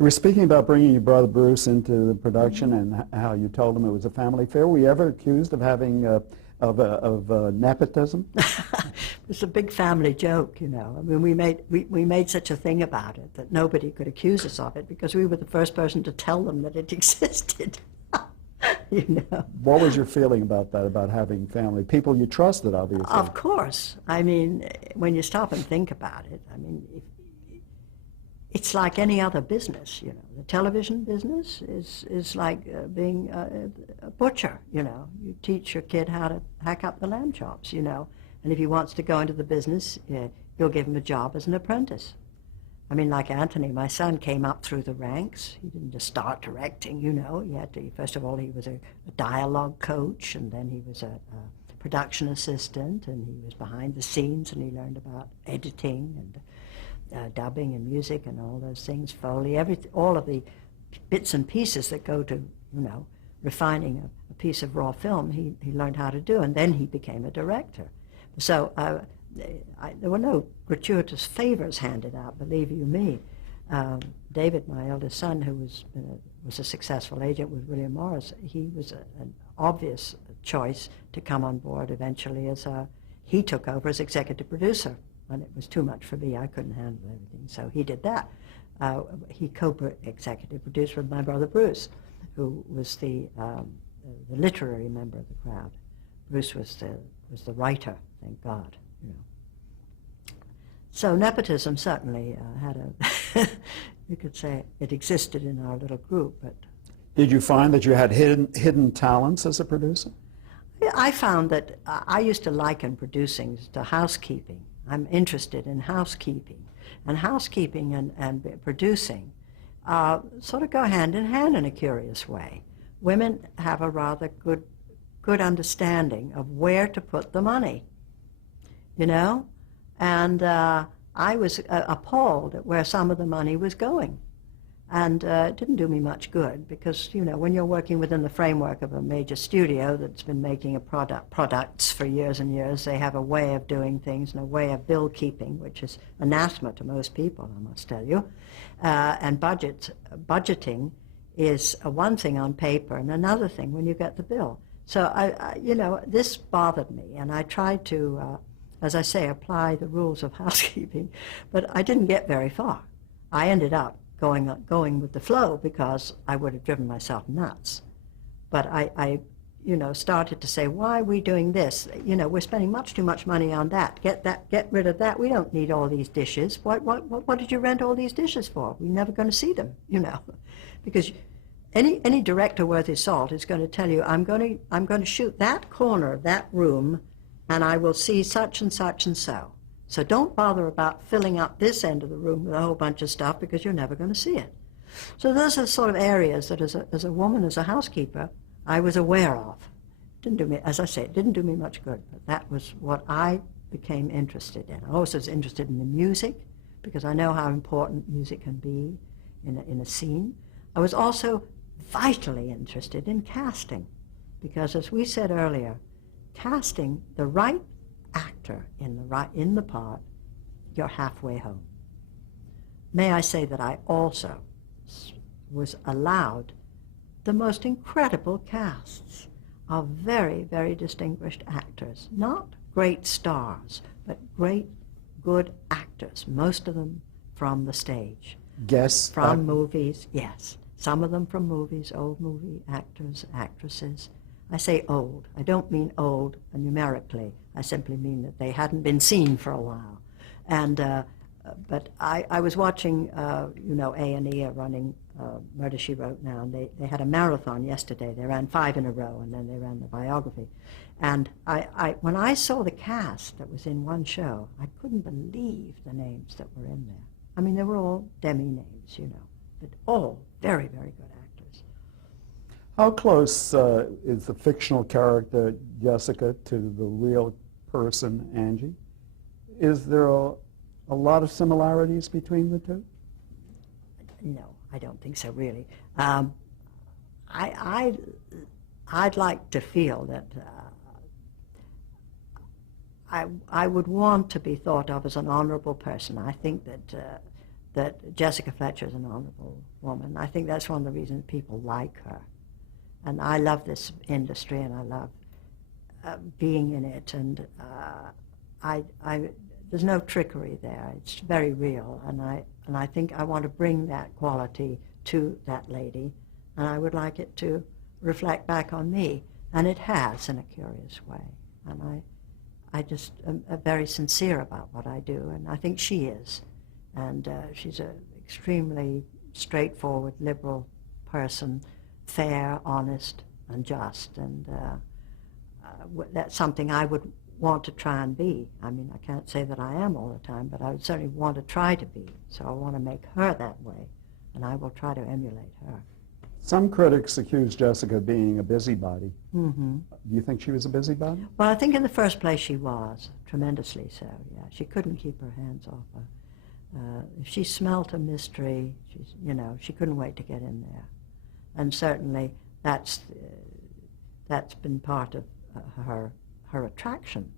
We were speaking about bringing your brother Bruce into the production and how you told him it was a family affair. Were you ever accused of having nepotism? It's a big family joke, you know. I mean, we made such a thing about it that nobody could accuse us of it because we were the first person to tell them that it existed. You know. What was your feeling about that, about having family? People you trusted, obviously. Of course. I mean, when you stop and think about it, I mean, it's like any other business, you know. The television business is like being a butcher, you know. You teach your kid how to hack up the lamb chops, you know. And if he wants to go into the business, you'll give him a job as an apprentice. I mean, like Anthony, my son came up through the ranks. He didn't just start directing, you know. He had to, first of all, he was a dialogue coach, and then he was a production assistant, and he was behind the scenes, and he learned about editing and dubbing and music and all those things, Foley, all of the bits and pieces that go to, you know, refining a piece of raw film, he learned how to do, and then he became a director. So there were no gratuitous favors handed out, believe you me. David, my eldest son, who was a successful agent with William Morris, he was an obvious choice to come on board eventually as he took over as executive producer. When it was too much for me, I couldn't handle everything, so he did that. He co-executive produced with my brother Bruce, who was the literary member of the crowd. Bruce was the writer, thank God, you know. So nepotism certainly had a, you could say it existed in our little group, but. Did you find that you had hidden talents as a producer? I found that I used to liken producing to housekeeping. I'm interested in housekeeping. And housekeeping and producing sort of go hand in hand in a curious way. Women have a rather good understanding of where to put the money, you know? And I was appalled at where some of the money was going. And it didn't do me much good because, you know, when you're working within the framework of a major studio that's been making products for years and years, they have a way of doing things and a way of bill keeping, which is anathema to most people, I must tell you. And budgeting is one thing on paper and another thing when you get the bill. So, you know, this bothered me, and I tried to, as I say, apply the rules of housekeeping, but I didn't get very far. I ended up going with the flow because I would have driven myself nuts. But I you know, started to say, why are we doing this? You know, we're spending much too much money on that. Get rid of that. We don't need all these dishes. What did you rent all these dishes for? We're never going to see them, you know. Because any director worth his salt is going to tell you, I'm going to shoot that corner of that room and I will see such and such and so. So don't bother about filling up this end of the room with a whole bunch of stuff because you're never going to see it. So those are sort of areas that as a woman, as a housekeeper, I was aware of. Didn't do me, as I say, it didn't do me much good, but that was what I became interested in. I also was interested in the music because I know how important music can be in a scene. I was also vitally interested in casting because, as we said earlier, casting the right actor in the part, you're halfway home. May I say that I also was allowed the most incredible casts of very, very distinguished actors, not great stars, but great, good actors, most of them from the stage. Guests? From movies, yes. Some of them from movies, old movie actors, actresses. I say old. I don't mean old numerically. I simply mean that they hadn't been seen for a while. And but I was watching, you know, A&E are running Murder, She Wrote now, and they had a marathon yesterday. They ran 5 in a row, and then they ran the biography. And when I saw the cast that was in one show, I couldn't believe the names that were in there. I mean, they were all demi-names, you know, but all very, very good actors. How close is the fictional character, Jessica, to the real person, Angie? Is there a lot of similarities between the two? No, I don't think so, really. I'd like to feel that I would want to be thought of as an honorable person. I think that that Jessica Fletcher is an honorable woman. I think that's one of the reasons people like her. And I love this industry, and I love being in it, and there's no trickery there. It's very real, and I think I want to bring that quality to that lady, and I would like it to reflect back on me, and it has in a curious way. And I just am very sincere about what I do, and I think she is. And she's an extremely straightforward, liberal person, fair, honest, and just, and that's something I would want to try and be. I mean, I can't say that I am all the time, but I would certainly want to try to be. So I want to make her that way, and I will try to emulate her. Some critics accuse Jessica of being a busybody. Mm-hmm. Do you think she was a busybody? Well, I think in the first place she was, tremendously so, yeah. She couldn't keep her hands off her. If she smelt a mystery, she couldn't wait to get in there. And certainly that's been part of her attraction.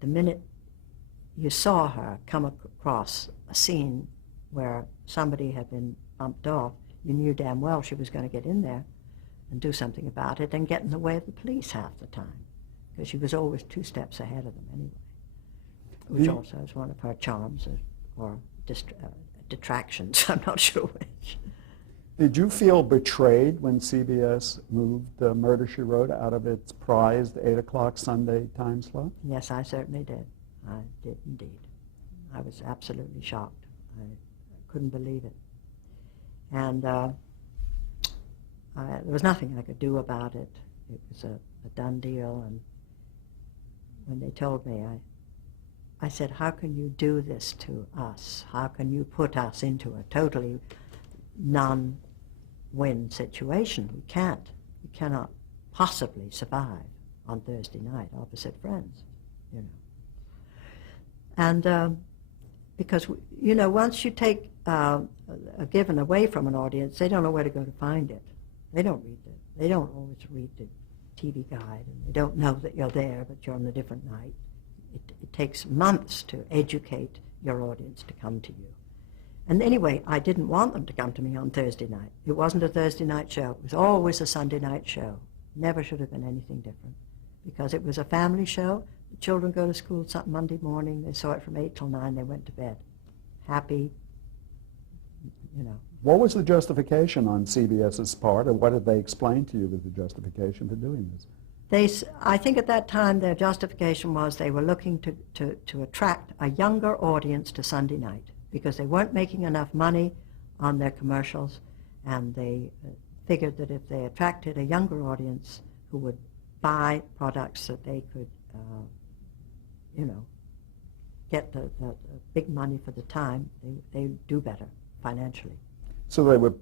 The minute you saw her come across a scene where somebody had been bumped off, you knew damn well she was going to get in there and do something about it and get in the way of the police half the time, because she was always 2 steps ahead of them anyway, which also is one of her charms or detractions. I'm not sure which. Did you feel betrayed when CBS moved Murder, She Wrote out of its prized 8 o'clock Sunday time slot? Yes, I certainly did. I did indeed. I was absolutely shocked. I couldn't believe it. And there was nothing I could do about it. It was a done deal. And when they told me, I said, how can you do this to us? How can you put us into a totally non-win situation? We can't. We cannot possibly survive on Thursday night opposite friends, And because, once you take a given away from an audience, they don't know where to go to find it. They don't always read the TV guide, and they don't know that you're there, but you're on a different night. It takes months to educate your audience to come to you. And anyway, I didn't want them to come to me on Thursday night. It wasn't a Thursday night show. It was always a Sunday night show. Never should have been anything different, because it was a family show. The children go to school Monday morning. They saw it from 8 till 9. They went to bed. Happy, What was the justification on CBS's part, or what did they explain to you was the justification for doing this? I think at that time their justification was they were looking to attract a younger audience to Sunday night, because they weren't making enough money on their commercials, and they figured that if they attracted a younger audience who would buy products that they could, get the big money for the time, they do better financially. So they were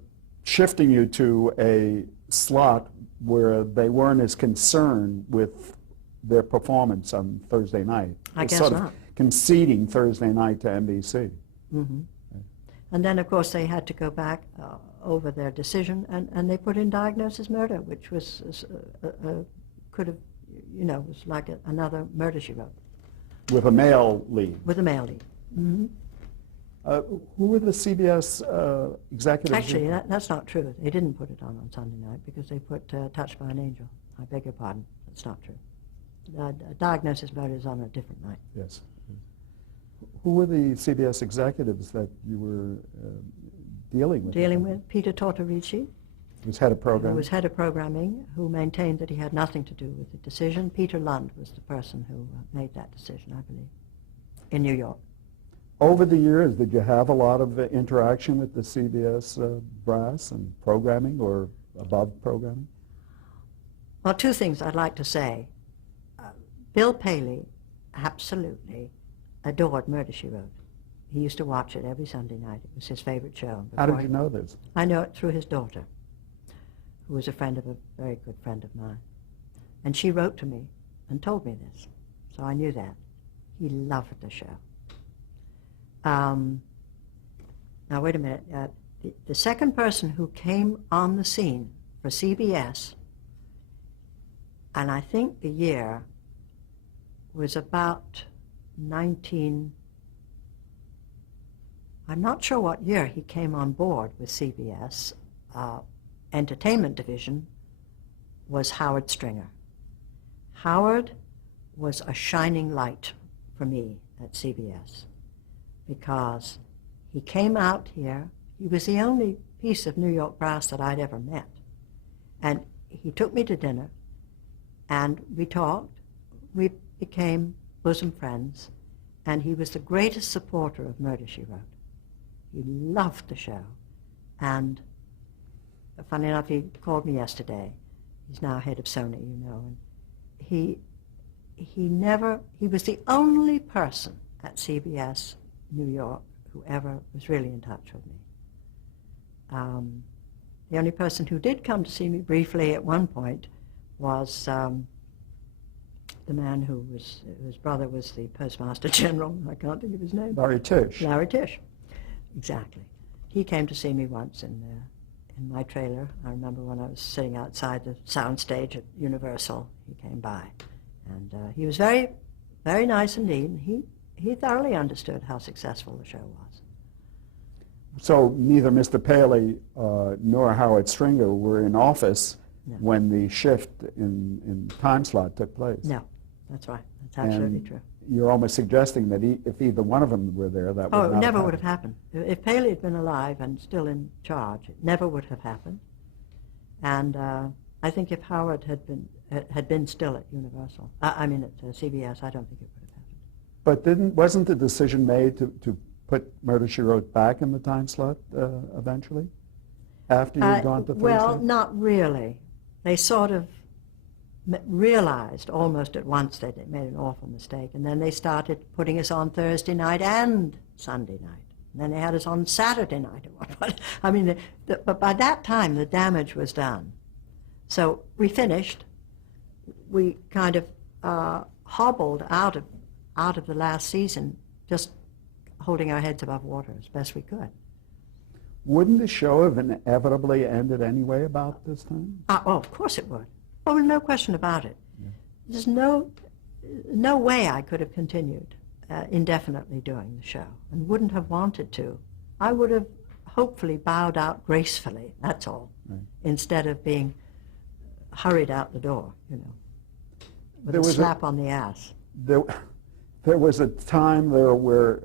shifting you to a slot where they weren't as concerned with their performance on Thursday night. I guess sort not. of conceding Thursday night to NBC. Mm-hmm. Okay. And then, of course, they had to go back over their decision, and they put in Diagnosis Murder, which was could have, was like another Murder, She Wrote. With a male lead. With a male lead. Mm-hmm. Who were the CBS executives? Actually, that's not true. They didn't put it on Sunday night because they put Touched by an Angel. I beg your pardon. That's not true. Diagnosis Murder is on a different night. Yes. Who were the CBS executives that you were dealing with? Dealing with Peter Tortorici. Who was head of programming? Who was head of programming, who maintained that he had nothing to do with the decision. Peter Lund was the person who made that decision, I believe, in New York. Over the years, did you have a lot of interaction with the CBS brass and programming, or above programming? Well, 2 things I'd like to say. Bill Paley absolutely adored Murder, She Wrote. He used to watch it every Sunday night. It was his favorite show. How did you know this? I know it through his daughter, who was a friend of a very good friend of mine. And she wrote to me and told me this, so I knew that. He loved the show. Now, wait a minute. The second person who came on the scene for CBS, and I think the year was about I'm not sure what year he came on board with CBS. Entertainment division was Howard Stringer. Howard was a shining light for me at CBS because he came out here. He was the only piece of New York brass that I'd ever met. And he took me to dinner, and we talked. We became bosom friends, and he was the greatest supporter of Murder, She Wrote. He loved the show. And funny enough, he called me yesterday. He's now head of Sony, you know. And he was the only person at CBS New York who ever was really in touch with me. The only person who did come to see me briefly at one point was the man whose brother was the Postmaster General. I can't think of his name. Larry Tisch. Larry Tisch, exactly. He came to see me once in my trailer. I remember when I was sitting outside the soundstage at Universal, he came by. And he was very, very nice indeed. And he thoroughly understood how successful the show was. So neither Mr. Paley nor Howard Stringer were in office when the shift in time slot took place. No, that's right. That's absolutely And true. you're almost suggesting that if either one of them were there, that would not it never have would have happened. If Paley had been alive and still in charge, it never would have happened. And I think if Howard had been still at Universal, at CBS, I don't think it would have happened. But wasn't the decision made to put Murder, She Wrote back in the time slot eventually? After you'd gone to Thursday? Well, not really. They sort of realized almost at once that they made an awful mistake, and then they started putting us on Thursday night and Sunday night. And then they had us on Saturday night. I mean, but by that time the damage was done. So we finished. We kind of hobbled out of the last season, just holding our heads above water as best we could. Wouldn't the show have inevitably ended anyway about this time? Of course it would. Oh, no question about it. Yeah. There's no way I could have continued indefinitely doing the show, and wouldn't have wanted to. I would have hopefully bowed out gracefully, that's all, right, instead of being hurried out the door, you know, with a slap on the ass. There was a time there where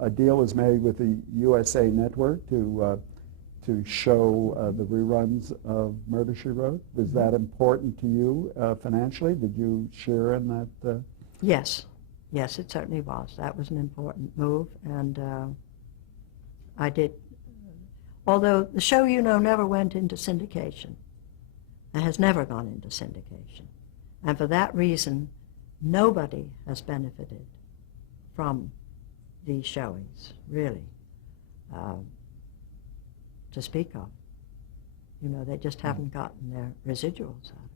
a deal was made with the USA Network to show the reruns of Murder, She Wrote. Was that important to you financially? Did you share in that? Yes. Yes, it certainly was. That was an important move, and I did. Although the show, you know, never went into syndication. It has never gone into syndication. And for that reason, nobody has benefited from these showings, really, to speak of. You know, they just haven't gotten their residuals out of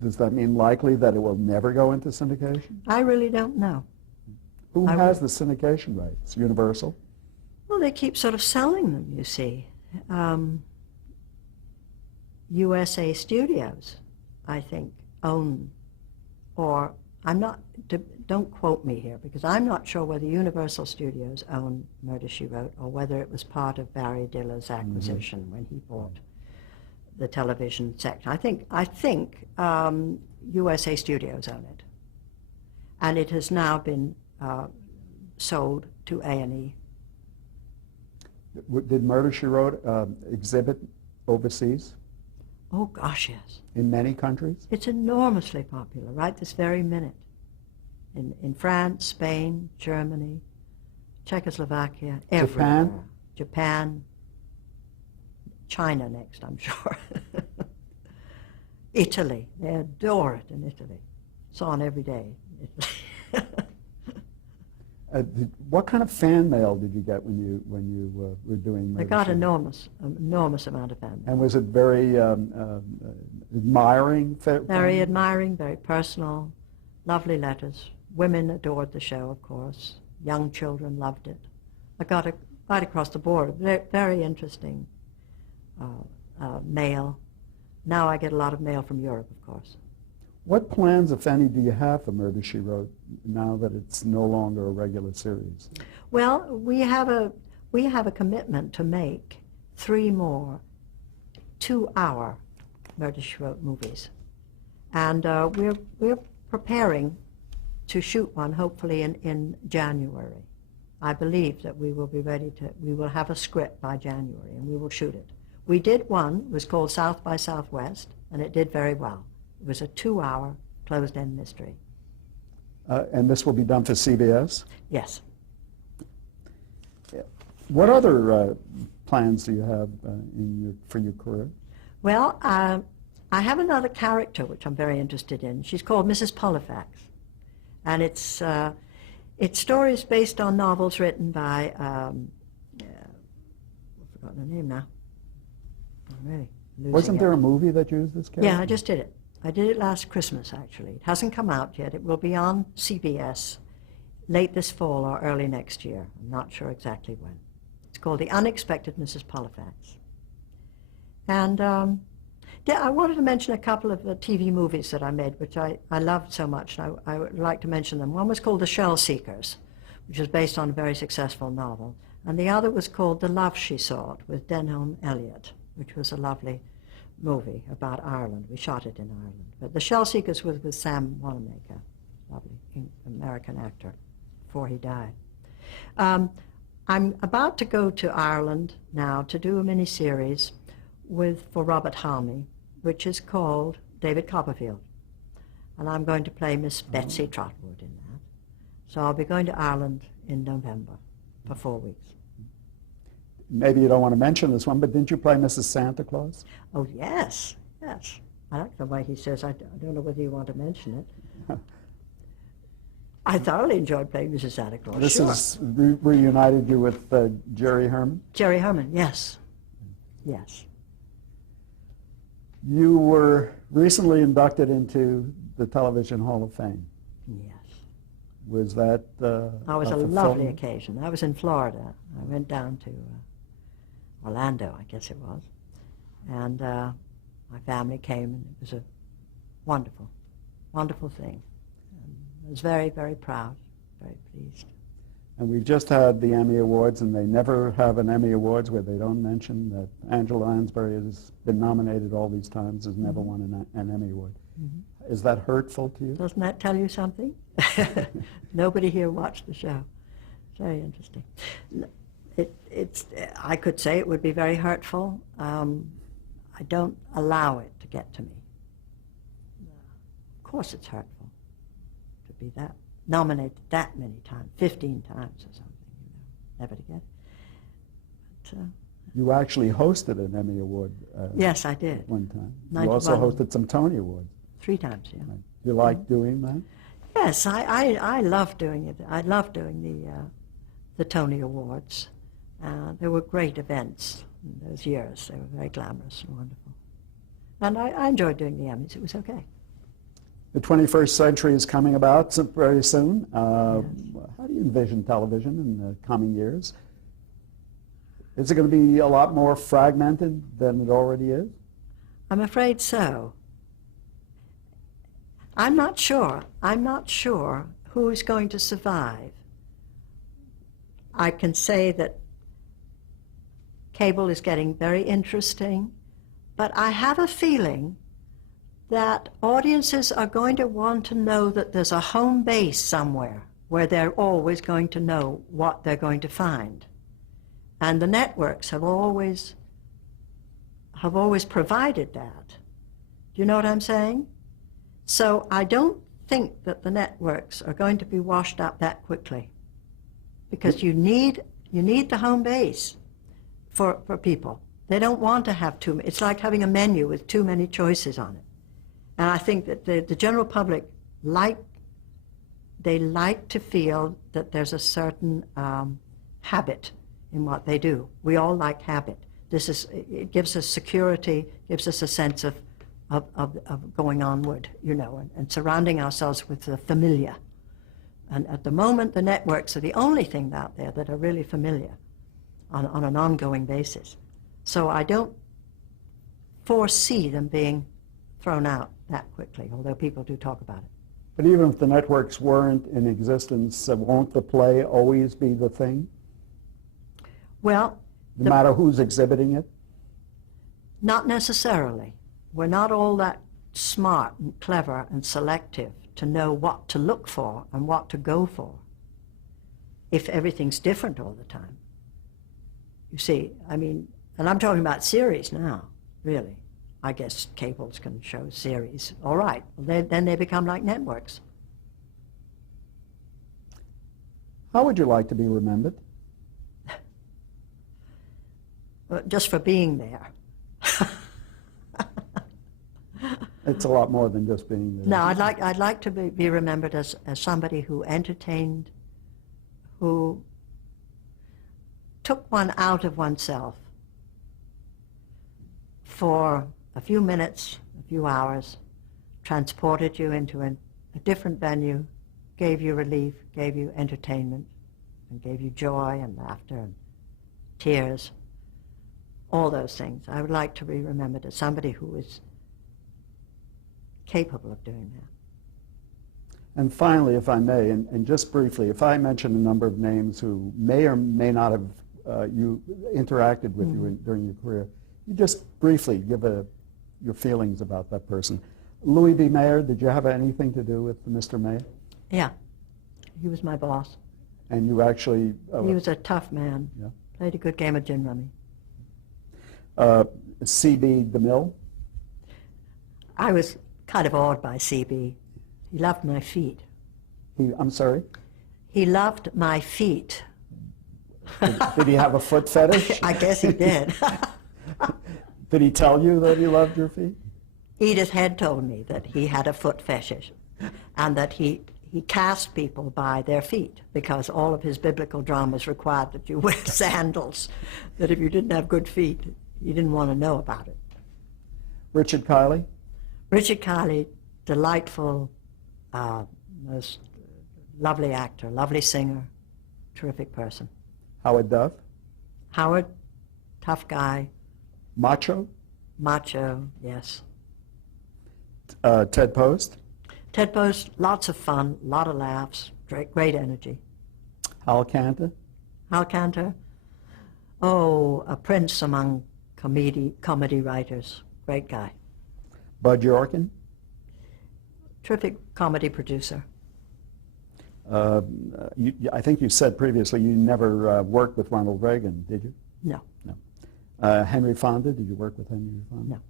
it. Does that mean likely that it will never go into syndication? I really don't know. Who has the syndication rights? Universal? Well, they keep sort of selling them, you see. USA Studios, I think, own, or I'm not, don't quote me here, because I'm not sure whether Universal Studios own Murder, She Wrote, or whether it was part of Barry Diller's acquisition when he bought the television section. I think USA Studios own it, and it has now been sold to A&E. Did Murder, She Wrote exhibit overseas? Oh, gosh, yes. In many countries? It's enormously popular right this very minute. In France, Spain, Germany, Czechoslovakia, everywhere. Japan, China next, I'm sure. Italy, they adore it in Italy. It's on every day in Italy. What kind of fan mail did you get when you were doing Murder, I got She Wrote? enormous amount of fan mail. And was it very admiring? Very admiring, very personal, lovely letters. Women adored the show, of course. Young children loved it. I got it right across the board. Very interesting mail. Now I get a lot of mail from Europe, of course. What plans, if any, do you have for Murder, She Wrote now that it's no longer a regular series? Well, we have we have a commitment to make 3 more 2-hour Murder, She Wrote movies. And we're preparing to shoot one, hopefully in January. I believe that we will be ready to, we will have a script by January, and we will shoot it. We did one, it was called South by Southwest, and it did very well. It was a 2-hour closed-end mystery. And this will be done for CBS? Yes. What other plans do you have for your career? Well, I have another character which I'm very interested in. She's called Mrs. Polifax, and it's stories based on novels written by, I've forgotten her name now. I'm really losing Wasn't it. there a movie that used this character? Yeah, I just did it. I did it last Christmas, actually. It hasn't come out yet. It will be on CBS late this fall or early next year. I'm not sure exactly when. It's called The Unexpected Mrs. Polifax. And yeah, I wanted to mention a couple of the TV movies that I made, which I loved so much, and I would like to mention them. One was called The Shell Seekers, which was based on a very successful novel. And the other was called The Love She Sought with Denholm Elliott, which was a lovely movie about Ireland. We shot it in Ireland. But The Shell Seekers was with Sam Wanamaker, lovely American actor, before he died. I'm about to go to Ireland now to do a miniseries for Robert Halmy, which is called David Copperfield. And I'm going to play Miss Betsy Trotwood in that. So I'll be going to Ireland in November for 4 weeks. Maybe you don't want to mention this one, but didn't you play Mrs. Santa Claus? Oh, yes, yes. I like the way he says, I don't know whether you want to mention it. I thoroughly enjoyed playing Mrs. Santa Claus. This sure. has reunited you with Jerry Herman? Jerry Herman, yes. Yes. You were recently inducted into the Television Hall of Fame. Yes. Was that That was a lovely occasion. I was in Florida. I went down to Orlando, I guess it was. And my family came, and it was a wonderful, wonderful thing. And I was very, very proud, very pleased. And we've just had the Emmy Awards, and they never have an Emmy Awards where they don't mention that Angela Lansbury has been nominated all these times, has never won an Emmy Award. Mm-hmm. Is that hurtful to you? Doesn't that tell you something? Nobody here watched the show. It's very interesting. I could say it would be very hurtful. I don't allow it to get to me. Of course it's hurtful to be that nominated that many times, 15 times or something, never to get it. But, you actually hosted an Emmy Award. Yes, I did. At one time. 91. You also hosted some Tony Awards. 3 times, yeah. Right. You like doing that? Yes, I love doing it. I love doing the Tony Awards. There were great events in those years. They were very glamorous and wonderful. And I enjoyed doing the Emmys. It was okay. The 21st century is coming about very soon. Yes. How do you envision television in the coming years? Is it going to be a lot more fragmented than it already is? I'm afraid so. I'm not sure. I'm not sure who is going to survive. I can say that cable is getting very interesting, but I have a feeling that audiences are going to want to know that there's a home base somewhere where they're always going to know what they're going to find. And the networks have always provided that. Do you know what I'm saying? So I don't think that the networks are going to be washed up that quickly, because you need the home base for people. They don't want to have too many. It's like having a menu with too many choices on it. And I think that the general public like to feel that there's a certain habit in what they do. We all like habit. It gives us security, gives us a sense of going onward, and surrounding ourselves with the familiar. And at the moment, the networks are the only thing out there that are really familiar on an ongoing basis. So I don't foresee them being thrown out that quickly, although people do talk about it. But even if the networks weren't in existence, won't the play always be the thing? Well, no matter who's exhibiting it? not necessarily. We're not all that smart and clever and selective to know what to look for and what to go for if everything's different all the time. You see, I mean, and I'm talking about series now, really. I guess cables can show series. All right, well, then they become like networks. How would you like to be remembered? Just for being there. It's a lot more than just being there. No, I'd like to be remembered as somebody who entertained, who took one out of oneself for a few minutes, a few hours, transported you into a different venue, gave you relief, gave you entertainment, and gave you joy and laughter and tears, all those things. I would like to be remembered as somebody who is capable of doing that. And finally, if I may, and just briefly, if I mention a number of names who may or may not have you interacted with you during your career, you just briefly give your feelings about that person. Louis B. Mayer, did you have anything to do with Mr. Mayer? Yeah, he was my boss. And you actually... he was a tough man. Yeah. Played a good game of gin rummy. C.B. DeMille? I was kind of awed by C.B. He loved my feet. I'm sorry? He loved my feet. Did he have a foot fetish? I guess he did. Did he tell you that he loved your feet? Edith had told me that he had a foot fetish and that he cast people by their feet because all of his biblical dramas required that you wear sandals, that if you didn't have good feet, you didn't want to know about it. Richard Kiley? Richard Kiley, delightful, most lovely actor, lovely singer, terrific person. Howard Duff? Howard, tough guy. Macho? Macho, yes. Ted Post? Ted Post, lots of fun, a lot of laughs, great energy. Hal Cantor? Hal Cantor, oh, a prince among comedy writers, great guy. Bud Yorkin? Terrific comedy producer. I think you said previously you never worked with Ronald Reagan, did you? No. No. Henry Fonda, did you work with Henry Fonda?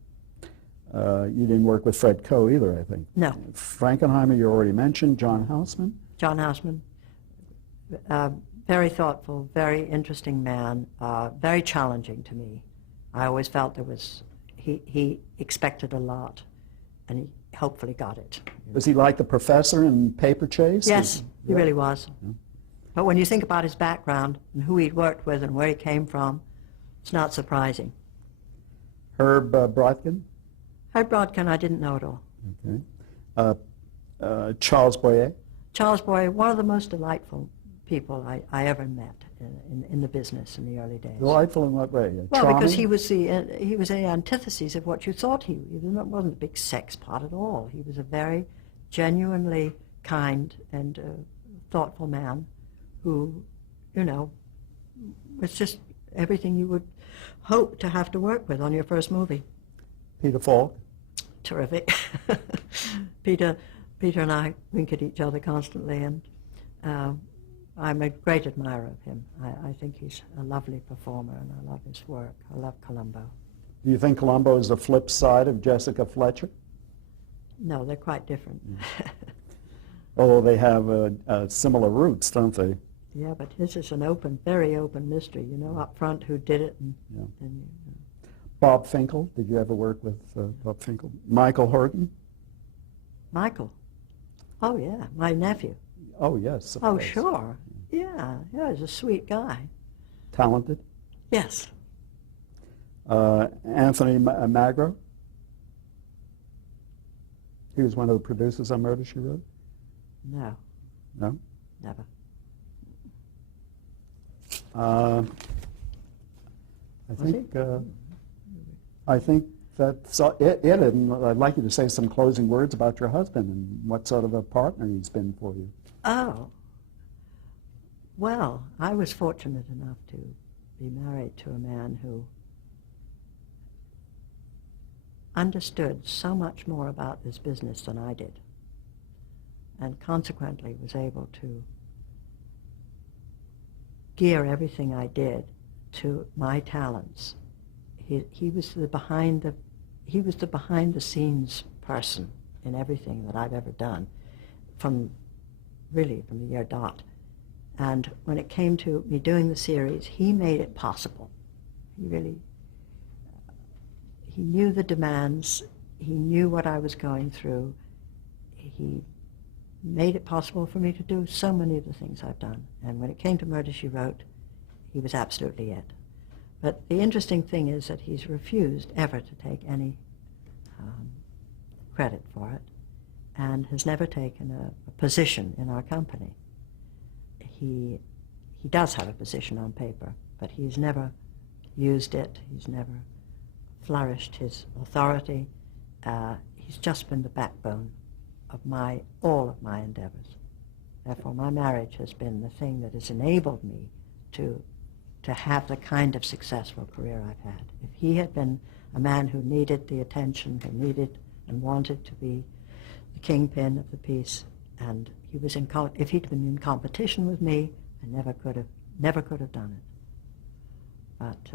No. You didn't work with Fred Coe either, I think. No. Frankenheimer, you already mentioned. John Houseman? John Houseman, very thoughtful, very interesting man, very challenging to me. I always felt he expected a lot, and he hopefully got it. Was he like the professor in Paper Chase? Yes, he really was. Yeah. But when you think about his background and who he'd worked with and where he came from, it's not surprising. Herb Brodkin? Herb Brodkin, I didn't know at all. Okay. Charles Boyer? Charles Boyer, one of the most delightful people I ever met in the business in the early days. Delightful in what way? Well, Charming? because he was the antithesis of what you thought he wasn't a big sex pot at all. He was a very genuinely kind and thoughtful man who, was just everything you would hope to have to work with on your first movie. Peter Falk? Terrific. Peter and I wink at each other constantly, and I'm a great admirer of him. I think he's a lovely performer, and I love his work. I love Columbo. Do you think Columbo is the flip side of Jessica Fletcher? No, they're quite different. Although they have similar roots, don't they? Yeah, but his is an very open mystery, up front who did it. And, Yeah. and Bob Finkel, did you ever work with Bob Finkel? Michael Horton? Michael. Oh, yeah, my nephew. Oh, yes. Of Oh, course. sure. Yeah, he's a sweet guy. Talented? Yes. Anthony Magro? He was one of the producers on Murder, She Wrote? No, No? never. I think that's it. And I'd like you to say some closing words about your husband and what sort of a partner he's been for you. Oh. Well, I was fortunate enough to be married to a man who understood so much more about this business than I did, and consequently was able to gear everything I did to my talents. He was the behind the scenes person in everything that I've ever done, from the year dot. And when it came to me doing the series, he made it possible. He knew the demands, he knew what I was going through, he made it possible for me to do so many of the things I've done. And when it came to Murder, She Wrote, he was absolutely it. But the interesting thing is that he's refused ever to take any credit for it, and has never taken a position in our company. He does have a position on paper, but he's never used it. He's never flourished his authority. He's just been the backbone of all of my endeavors. Therefore, my marriage has been the thing that has enabled me to have the kind of successful career I've had. If he had been a man who needed the attention, who needed and wanted to be the kingpin of the piece, and if he'd been in competition with me, I never could have done it. But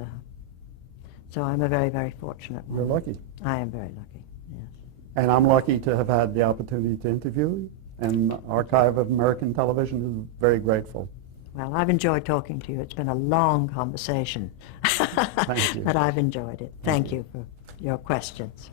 so I'm a very, very fortunate woman. You're lucky. I am very lucky, yes. And I'm lucky to have had the opportunity to interview you, and the Archive of American Television is very grateful. Well, I've enjoyed talking to you. It's been a long conversation. Thank you. But I've enjoyed it. Thank you for your questions.